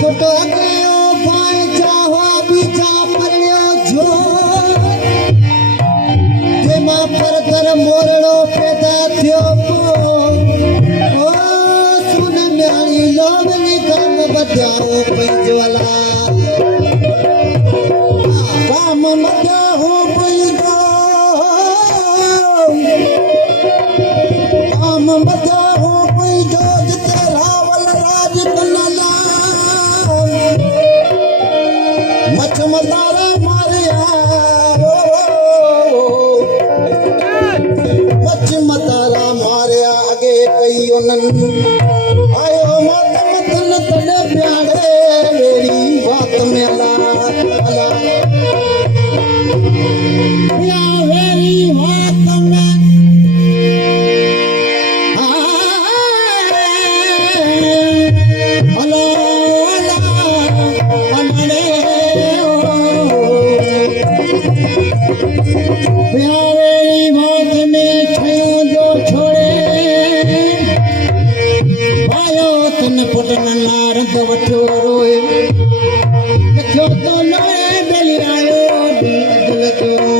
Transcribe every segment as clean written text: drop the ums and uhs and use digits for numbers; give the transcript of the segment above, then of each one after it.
photo अगयो पाए चाहो बीजा परयो जो तेमा पर कर मोरड़ो पैदा थियो ओ सुन म्याली लोवनी काम बधाओ पंजवाला काम बधाओ पंजो काम बधाओ पंजो तेरा वल राज कनला मच मतारा मारिया मच मतारा मारिया आगे कई उनन आयो मत मतन तने प्यारे मेरी बात में अला अला या मेरी बात में अला अला अनरे प्यारी बात में छयो जो छोड़े आयो तन पुटन नार दवठो रोए क्यों तो लोए बेली आयो दिल क्यों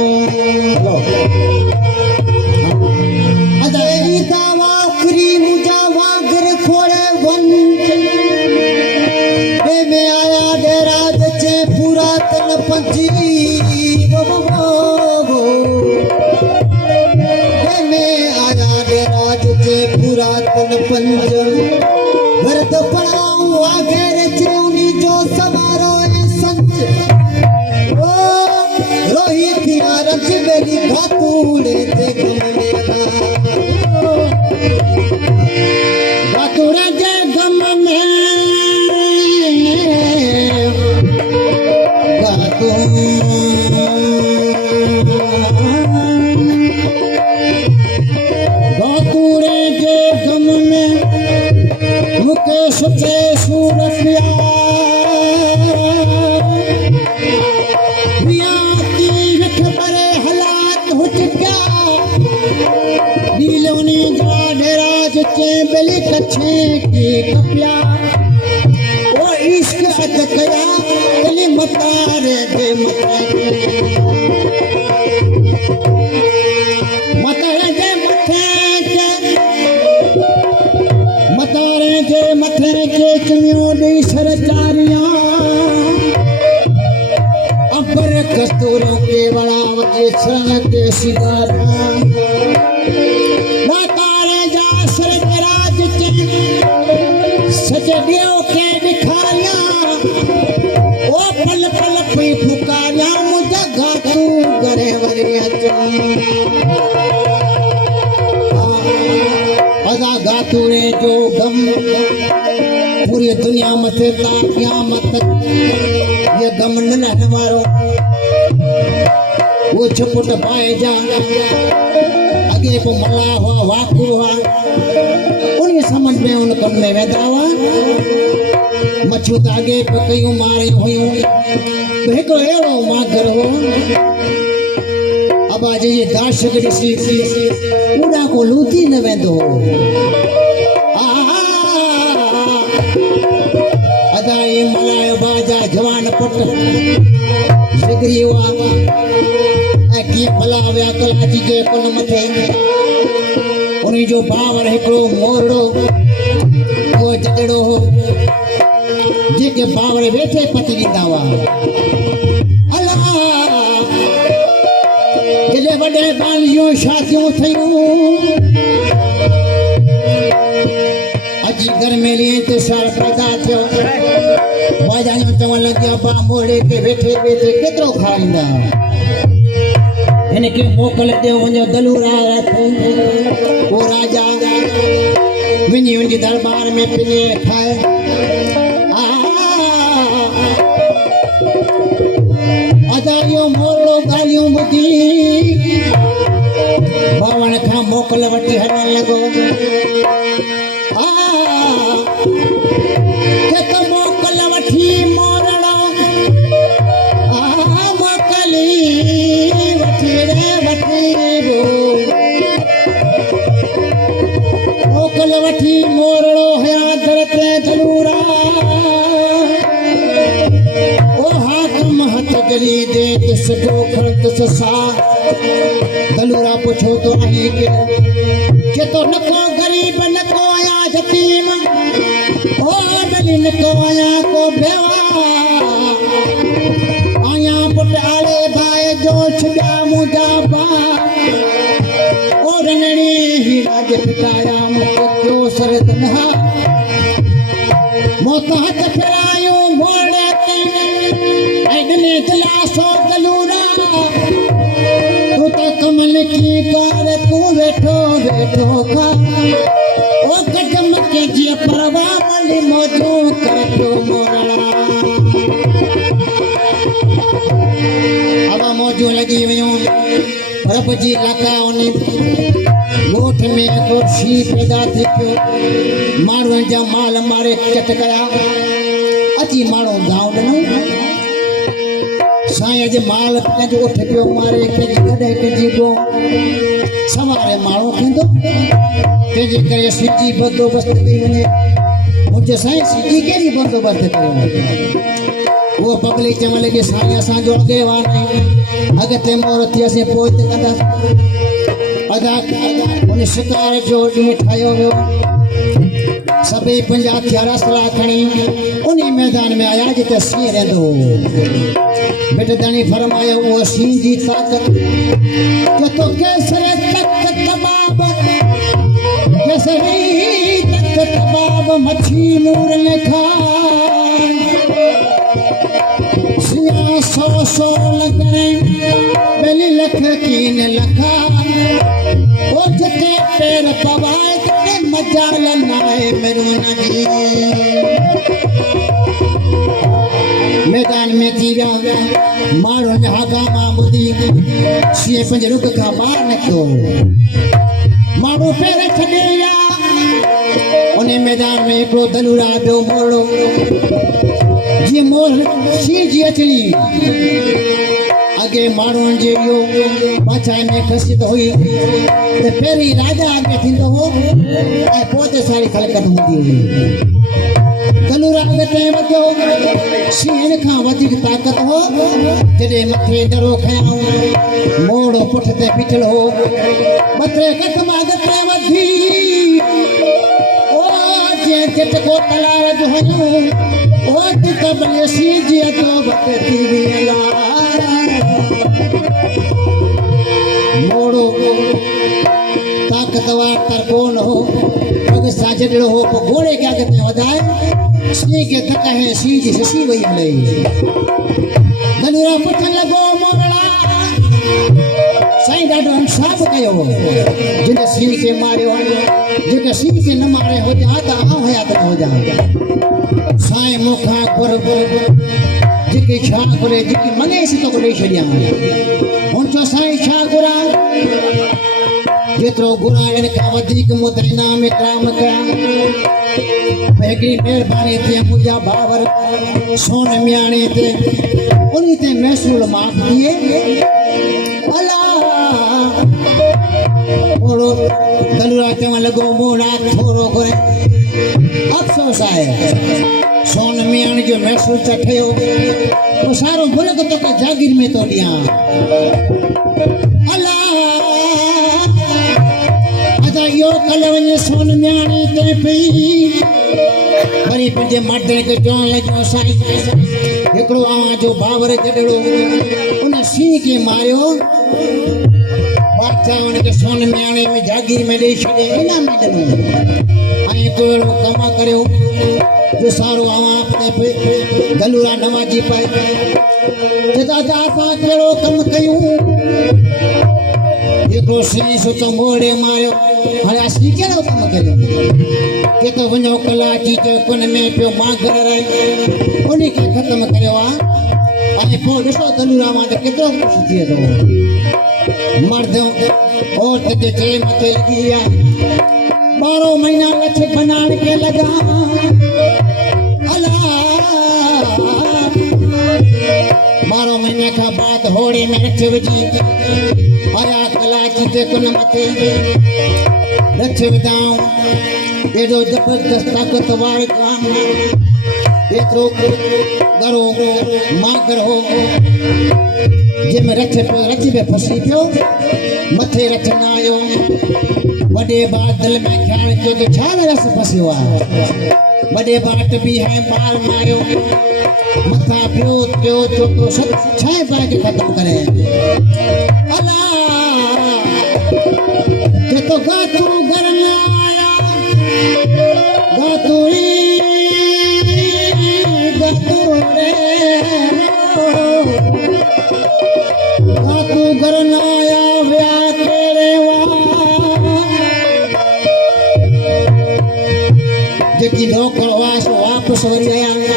अदरी दावा फ्री मुजा वागर खोड़े वन बे में आया डेराज चे पूरा तन पंची पुरातन पंज भरत पड़ाऊ आगेर चिरौनी जो सवारो है संच ओ रोहित यारच मेरी घातूड़े ते गमनेला घातूड़े जे गमने घातूड़े जे गम में मुकेश के सूरतिया की रख बड़े हालात हो चुका नीलोनी जा डेराज के बेली कच्छे की कपिया ओ इश्क अद कया कली मतारे दे मतारे जे मथे के चुनियों दी सरचारियां अबर कस्तूरों के बड़ा वजे सन के सिगारा लातारे जा सरराज चे सजडियों के दिखारियां ओ पल पल पे पुकारियां मुझे घातू करे वरिया अदा गातूरे जो गम पूरी दुनिया मथे ता क़यामत तक ये गम न रहने वारो वो छुपट पाए जा आगे को मला हुआ वाकु हुआ उन्हीं समझ में उन कम में वेदावा मच्छू आगे पे कई मारे हुई तो एक एड़ो मागर हो अब आज ये दार्शक ऋषि उड़ा को लूटी न वेंदो अदाई मलाय बाजा जवान पुट जिगरी हुआ की भला व्या कलाची के कुल मथे उन्हीं जो बावर हिकड़ो मोरड़ो वो जड़ो हो जेके बावर वेठे पति ॾींदा हुआ जे वडे बालियों शादियों थयूं अजी घर में लिए तो सार पैदा थियो बाजायूं चवण लॻिया बा मोड़े के वेठे वेठे केतिरो खाईंदा इनके मोकल दे वञो दलूरा वो राजा वञी वञी दरबार में पिने खाए अदायो मोरड़ो गालियों बुधी बावण खां मोकल वठी हलण लॻो के मोकल वठी मोरड़ो मोकली वठी रे वठी मोकल वठी मोरड़ो हया दर ते दलूरा सको खड़त ससा दलूरा पुछो तो आई के तो नको गरीब नको आया यतीम ओ दली नको आया को बेवा आया पुट आले भाई जो छुड़ा मुझा बा ओ रंगणी ही राज पिटाया मुझे क्यों सरदनहा मोता चफरायो मोड़े अगने जलासो दलूरा तू तो कमल की कार तू बैठो बैठो खा ओ कदम के जी परवा वाली मौजू करतो मोरला अब मौजू लगी वयो रब जी लका उनी गोठ में कुर्सी पैदा थी पियो माण्हुनि जा माल मारे चट कया अची माण्हू गांव ॾिनो साईं जे माल कंहिंजो उठ पियो मारे कंहिंजी कॾहिं कंहिंजी गो सवारे माण्हू थींदो तंहिंजे करे सिजी बंदोबस्त कई वञे मुंहिंजे साईं सिजी कहिड़ी बंदोबस्त कयो वो पब्लिक चवण लॻी साईं असांजो अॻेवान अॻिते मोर थी असीं पोइ त कंदासीं अदा उन शिकार जो ॾींहुं ठाहियो वियो सभई पंहिंजा हथियार असला खणी उन मैदान में आया जिते सीं रहंदो हो बेटदानी फरमायो उहो सीं जी ताक़त जो तो केसरे तख्त तबाब केसरी तख्त तबाब मच्छी नूर लिखा सिया सौ सौ लगने बेली लख कीन लखा ओ जिते पैर पवाए ते मजाल नाए मेरो नदी मैदान में थी विया माण्हू ने हगामा ॿुधी सीए पंहिंजे रुख खां ॿाहिरि निकितो माण्हू पैर छॾे विया उन मैदान में हिकिड़ो दलूरा ॿियो मोड़ो जीअं मोर सी जी अचणी अॻे माण्हुनि जे इहो बादशाह में ख़ासियत हुई त पहिरीं राजा अॻे थींदो हो ऐं पोइ ते सारी ख़लक़त हूंदी हुई दलूरा अॻिते वधियो सीन खां वधीक ताक़त हो जॾहिं मथे दड़ो खयाऊं मोड़ो पुठ ते बीठल हो ॿ टे क़दम अॻिते वधी ओ जीअं झटको तलार जो हयूं ओ त भले सीजी अचो बटे थी विया मोड़ो ताकतवर तर कोन हो अग साजड़ो हो को घोड़े के आगे वधाए सी के धक्का है सी जी सी वही हले दलूरा पुछन लगो मोगला साईं ॾाढो इंसाफ़ कयो जिन सी के मारियो जेके सी के न मारे हो जा त आऊं हयात न हो जा साईं मुखा गुर जेके छा करे जेके मने सी तो ॾेई छॾियां हुन चो साईं छा घुरा जेतिरो घुराइण खां वधीक मुदइना में काम कया हिकिड़ी महिरबानी थिए मुंहिंजा भावर सोन मियाणी ते उन ते महसूल माफ़ थिए अला थोरो दलूरा चवण लॻो मोड़ा थोरो घुरे अफ़सोस आहे सोन मियाणी जो महसूल त ठहियो तो सारो मुल्क तोखे जागीर में तो ॾियां अला अदा इहो कल वञे सोन मियाणी ते पई वरी पंहिंजे मर्दनि खे चवण लॻो साईं हिकिड़ो आवां जो भावर जॾड़ो उन सीं खे मारियो बादशाह उनखे सोन मियाणे में जागीर में ॾेई छॾे इनाम में ॾिनो ऐं हिकु अहिड़ो कमु करियो जो सारो आवां दलूरा नवाजी पाए दादा असां कहिड़ो कमु कयूं हिकिड़ो सीं सुठो मोड़े मारियो हाणे असीं कहिड़ो कमु कयूं के तो वञो कला अची चयो कुन में पियो मांगर रहे उन खे ख़तमु करियो आहे ऐं पोइ ॾिसो दलूरा मां त केतिरो ख़ुशि थिए थो मर्द औरत जे चए मथे लॻी आहे 12 महीना लछ बनाण के लगा अला 12 महीने का बाद होड़े में रच विझी आया कलाची ते कुन मथे रच विधाऊं एॾो जबरदस्त ताक़तवर काम एतिरो गरो मागर हो जंहिंमें रच में फसी पियो मथे रच न आयो वॾे भाउ दिलि में ख़्यालु कयो त छा न रस फसियो आहे वॾे भाउ टुभी है माल न आयो मथां पियो थियो छो तो छाहे पाए खे ख़तमु करे अला के तो गातू घर न आया गातू रे गातू घर न आया विया केड़े जेकी नौकर वास वापस वरी आया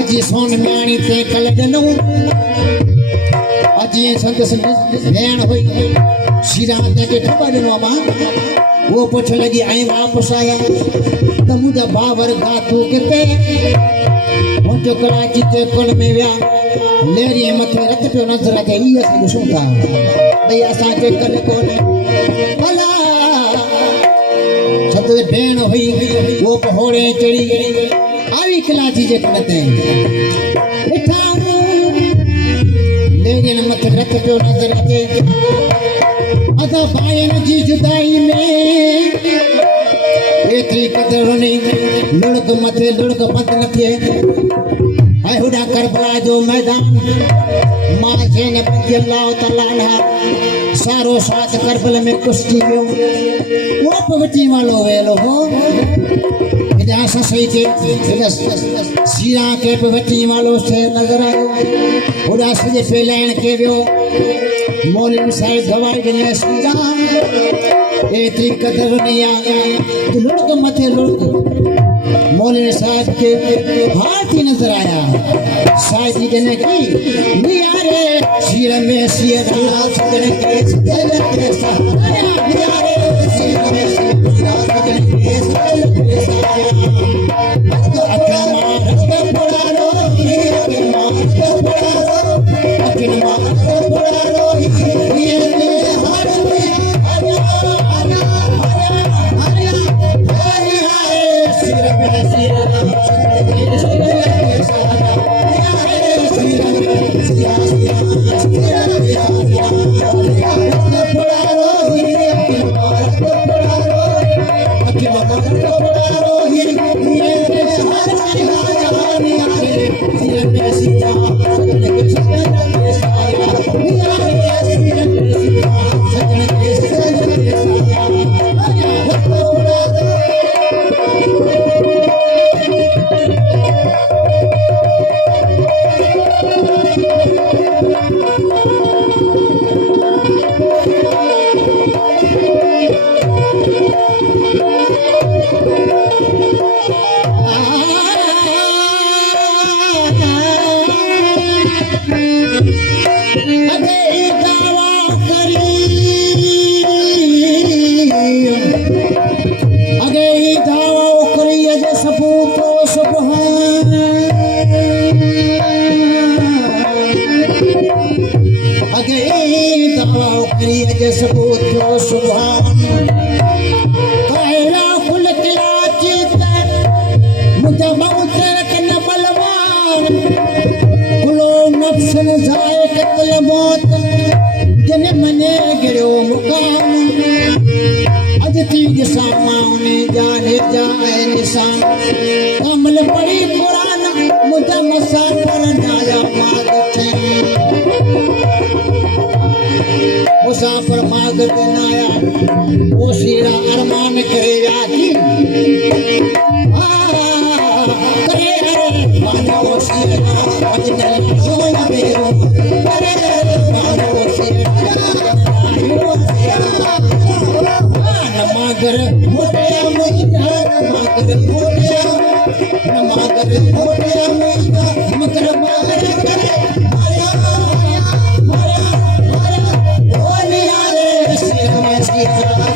अजी सोन म्याणी ते कल ॾिनो अजी संदसि भेण हुई शीरा ते ख़बर ॾिनो मां वो पुछ लगी ऐं वापस आया त मुंहिंजा भावर गातू किथे मुंहिंजो कराची ते कुल में विया लेरी मथे रख पियो नज़र अचे इहा असीं ॾिसूं था भई असांखे कल कोन्हे भला सत भेण हुई वो पहोड़े चढ़ी आई कलाची जे कन ते ॾिठा लेरी मथे रख पियो नज़र अचे अदा भाइयुनि जी जुदाई में एतिरी क़दुरु हुनी लुड़क मथे लुड़क बंदि न थिए ऐं होॾा करबला जो मैदान मां जैन रज़ी अल्लाह ताला अन्हा सारो साथ करबल में कुश्ती पियो वो पवटी वालो वेलो हो हेॾा ससई खे सीरा खे पवटी वालो से नज़र आयो होॾा सॼे फैलाइण खे वियो मौलवी साहिब दवाई ॾिने सीरा एतिरी क़दुरु नहीं आया लुड़क मथे लुड़क मौलवी साहब के हाथ ही नजर आया शायद देने की नियारे सिर में सिरा सजन के दिल के सहारा नियारे सिर में सिरा सजन के दिल के सहारा अकमा रब पड़ा रो अकमा रब पड़ा रो अकमा रब पड़ा रो ये हर सबूत सुभान कायरा कुल किलाची मुझे मौत न बलवान कुलो नफ्सन जाए कत्ल मौत जन मने गिरो मुकाम अजती दिसा माउने जाने जाए निशान कमल पड़ी कुरान मुझे मसा पर नाया मागते मुसाफिर मागत नाया वो शीरा अरमान करे यादी करे मानो वो शीरा अजनल सोन मेरो करे मानो शीरा नमागर मोटिया मुझा नमागर मोटिया नमागर मोटिया मुझा मकर मागर करे Sira,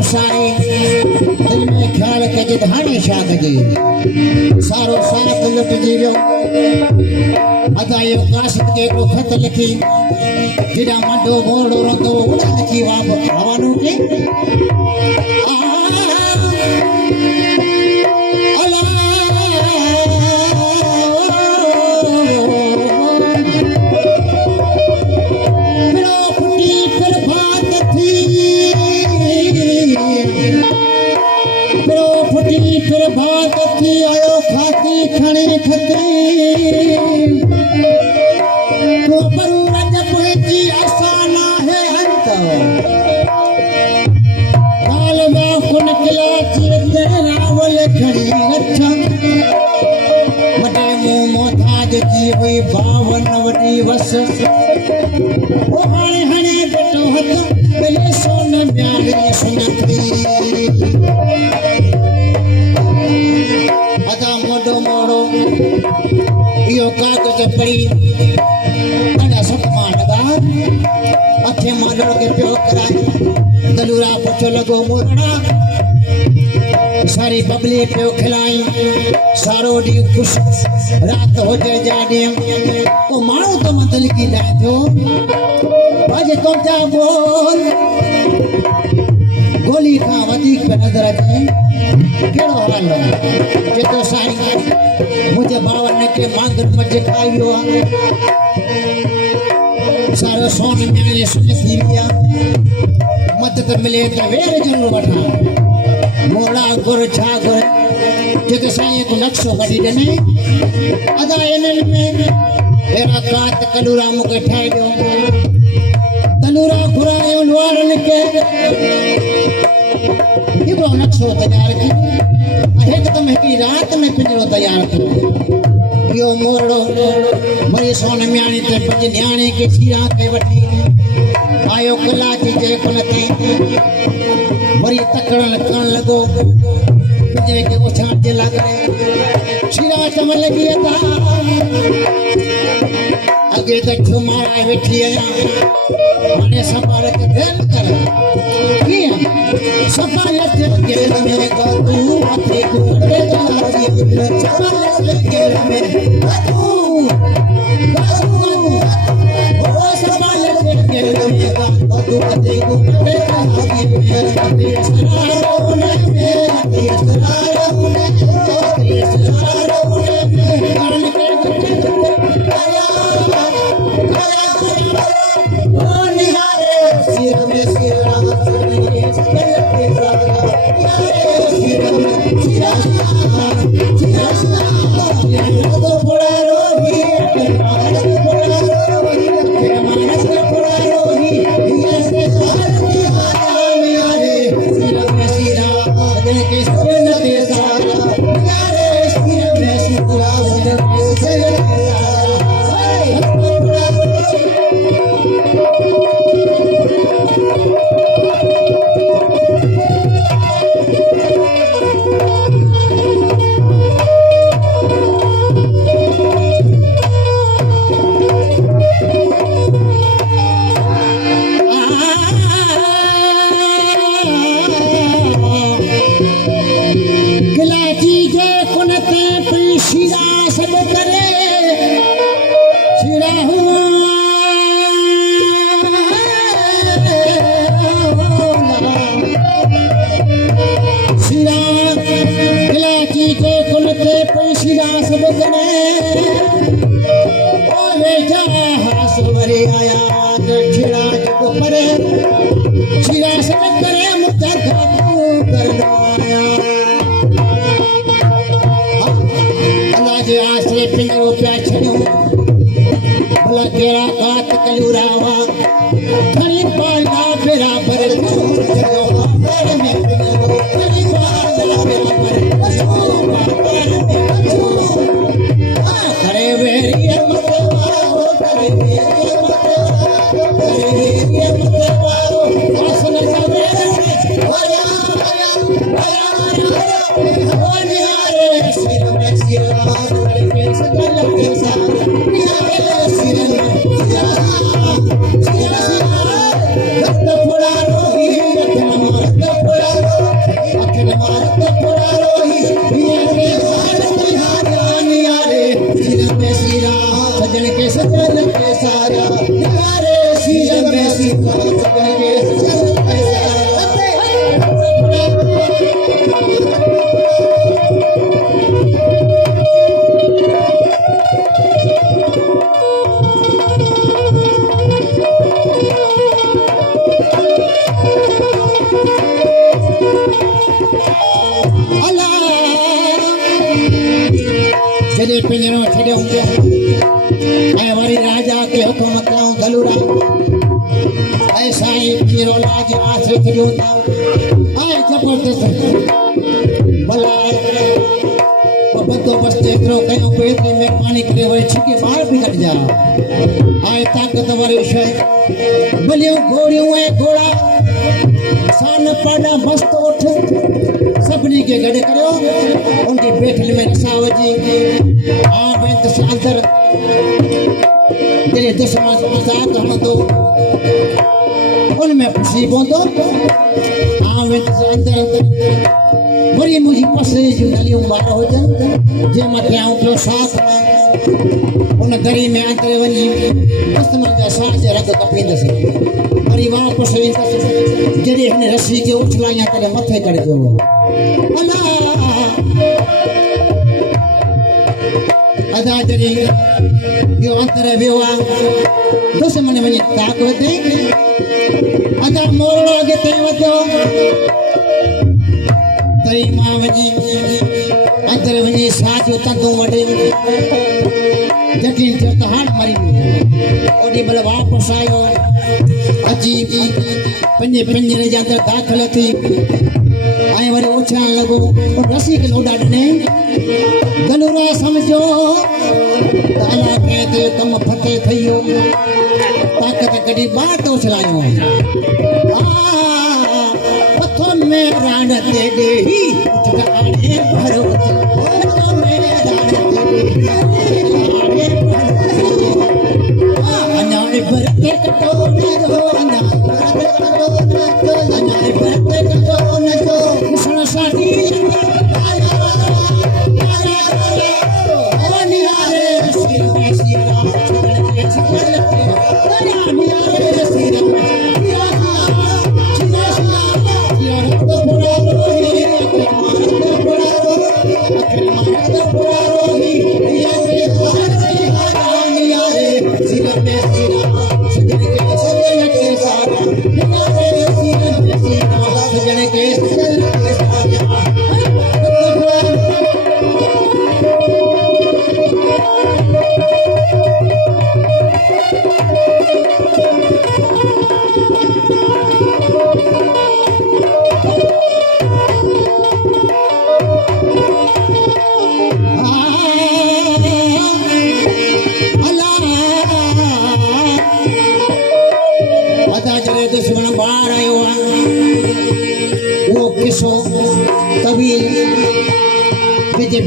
पुसाई दिल में ख्याल कजे धाने छा कजे सारो साथ लुट जीवियो अदायो काशित के को खत लिखी जिडा मंडो मोड़ो रोंदो उड़ा लिखी वाप हवानो के फिर बात थी आयो खाती खणे खतरी तो पर रंग पहुंची आसाना है अंत काल में कुन किला चीते रावल खड़ी अच्छा मटे मुंह मोथाज की हुई 52 वडी वस ओ हाणे हणे बेटो हथ पहले सोन म्यारी सुनती अदा मोड़ो मोड़ो यो कागज पड़ी अना सपमा लगा अखे मालड़ के प्यो कराए दलूरा पुछो लगो मोरना सारी बबली प्यो खिलाई सारो डी खुश रात हो जाए ओ मानो तो मंदल की लाए थो आज तुम जा बोल गोली का वधिक पे नजर अचे केड़ो हाल जे तो साईं मुझे 52 के मांगर मज खायो सारो सोन में सुन थी गया मदद मिले तो वेर जरूर वठा मोड़ा गुर छा गुर जे तो साईं को नक्शो कढी दने अदा इनन में एरा कात कलूरा मुके ठाई दो तलूरा घुरायो लोरन के हिकिड़ो नक्शो तैयार की हिकदम हिकिड़ी रात में पिंजरो तैयार कयो इहो मोरड़ो वरी सोन म्याणी ते 5 न्याणे के छीरा के वठी आयो कला जी जे कुल ते वरी तकड़न करण लगो पिंजरे के उछाण जे लागरे छीरा चमन लगी था अगे तक छुमारा वेठी आया माने संभाल के दिल कर किया संभाल के दिल में तू मथे को ते जाई संभाल के दिल में तू ओ संभाल के दिल में तू मथे को ते जाई तेरे सरारो ने तेरे सरारो ने तेरे सरारो ने कारण के आया सिर में सिरा तो बड़ा रोही Pura पिंजरो छड़ियो ऐं वरी राजा के हुकुम कयूं गलूरा ऐं साईं पिंजरो लाज आसरे छड़ियो ऐं जबरदस्त भला बंदोबस्त एतिरो कयूं कोई एतिरी महिरबानी करे वरी छिके ॿार बि कढिजा ऐं ताक़तवर शइ भलियूं घोड़ियूं ऐं घोड़ा सान पाॾा मस्त उठ सभिनी खे गॾु करियो उनजी बेठल में रसा विझी अंदर जॾहिं दुश्मन मज़ाक हणंदो उनमें फसी पवंदो अंदर वरी मुंहिंजी पसंदि जूं नलियूं ॿार हुजनि जंहिं मथे आऊं पियो साथ उन दरी में अंदरि वञी दुश्मन जा साह जे रग कपींदसि वरी वापसि ईंदसि जॾहिं हिन रस्सी खे उछलायां तॾहिं मथे चढ़िजो अला अदा जॾहिं इहो अंदरि वियो आहे दुश्मन वञी ताक वधे अदा मोरड़ो अॻिते वधियो तरी मां वञी अंदरि वञी साह जो तंदूं वढे यकीन थियो त हाणे मरी वियो ओॾी महिल वापसि आयो अची पंहिंजे पिंजरे जे अंदरि दाख़िल थी ऐं वरी उछलण लॻो रसी खे लोॾा ॾिने गलूरा सम्झो त अलाह कंहिं ते कमु फते थी वियो ताक़त कढी ॿार त उछलायूं पथर में राण ते ॾेही आणे भरो पथर में राण ते ॾेही अञा भरते कटो न जो अञा भरते कटो न जो कृष्ण साथी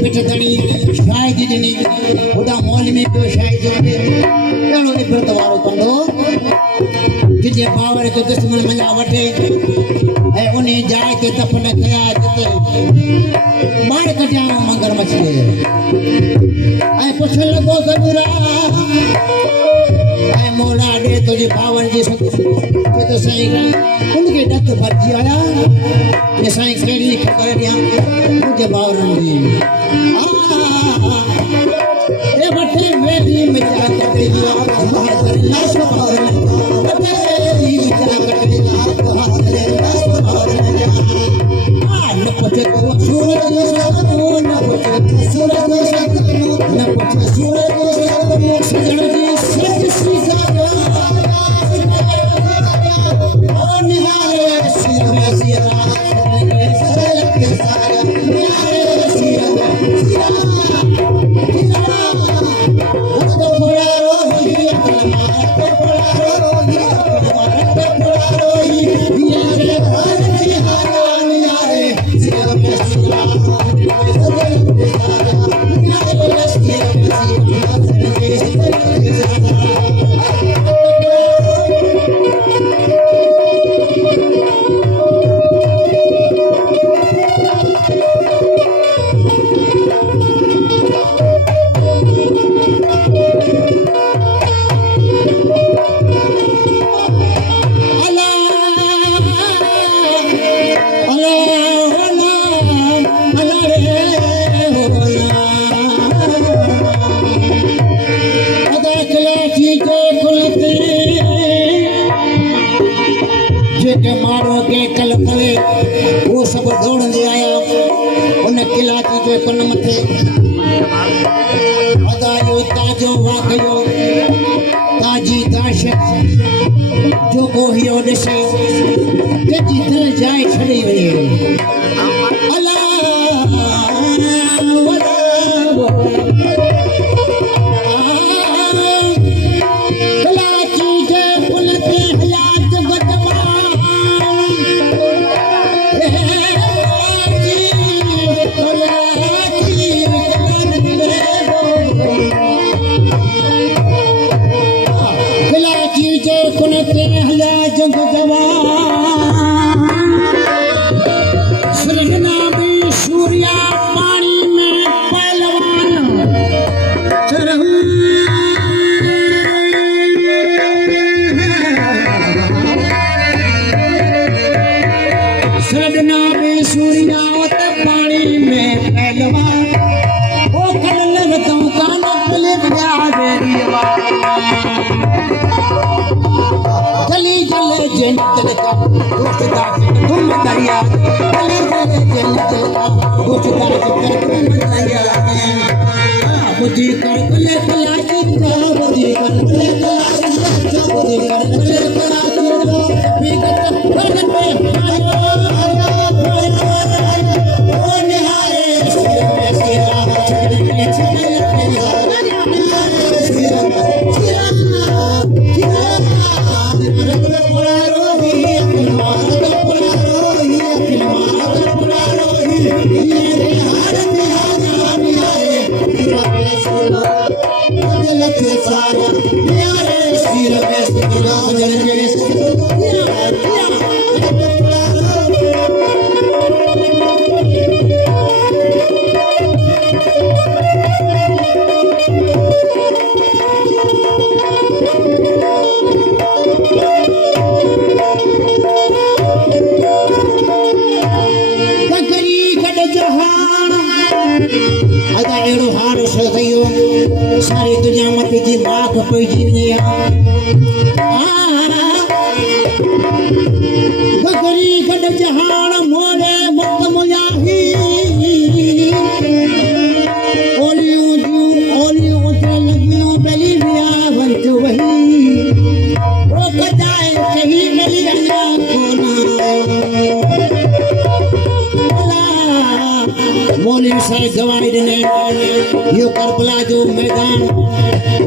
पिठ तणी शायद ॾिनी होॾा मॉल में पियो शायदि अहिड़ो इबरत वारो कंदो जिते बावर खे दुश्मन मञा वठे ऐं उन जाइ ते दफ़न कया जिते ॿार कढिया मंगर मछली ऐं पुछण लॻो गलूरा ऐं मोड़ा ॾे तुंहिंजे बावन जी त साईं उनखे ॾक भरिजी आया कि साईं कहिड़ी ख़बर ॾियां मुंहिंजे बावरनि जी वठे वेठी मिठा कटे लाश न पुछ सूरज न पुछ सूरज न पुछ सूरज सजण जी सज सीधा निहारे सिया सिया के मारो के कल पवे वो सब दौड़ ले आया उन किला की जो कन मथे जो वाकयो ताजी दाशत जो को हियो ॾिसे तेजी दिल जाए छड़ी वई अला कलाची जे पुल ते हयात जंग जवान सृजना भी सूर्या पानी में पहलवान सृजना भी सूर्या पानी में पहलवान ओ कल तो कान पले गली गले जन का दोस्त दास तुम दरिया गली गले जन का दोस्त दास तुम दरिया बुद्धि कर गले कलाची बुद्धि कर गले कलाची बुद्धि कर गले कलाची विगत भगत में आयो ओ निहारे सिरा सारी दुनिया मत जी माख पइजी बकरी गड जहान मोरे मुक्त मुयाही ओलियों उतरे लगियों बली बिया वंत वही ओ कदाए कहीं गली अल्लाह मौलवी साहब गवाही ॾिने यो करबला जो मैदान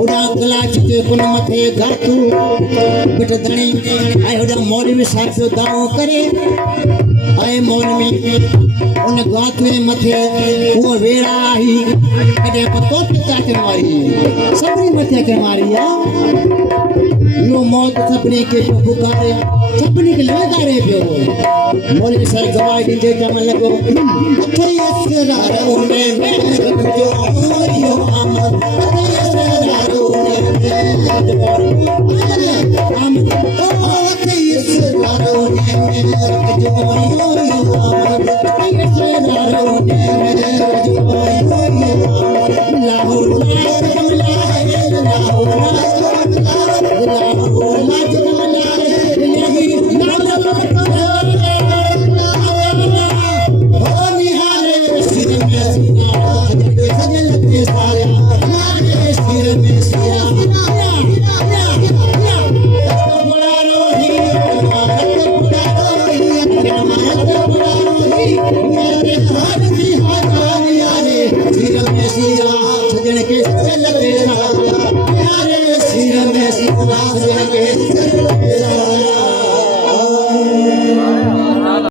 उड़ा कलाच के कुन मथे घातू बिट धणी ऐं उड़ा मौलवी साहब जो दावो करे ऐं मौलवी उन घातू मथे वो वेड़ा ही कदे पतो पिता के मारी सभनी मथे के मारी यो मौत सभनी के पुकारे सभनी के लगारे पियो मौलवी साहब गवाही ॾींदे चवण लॻो लाहौर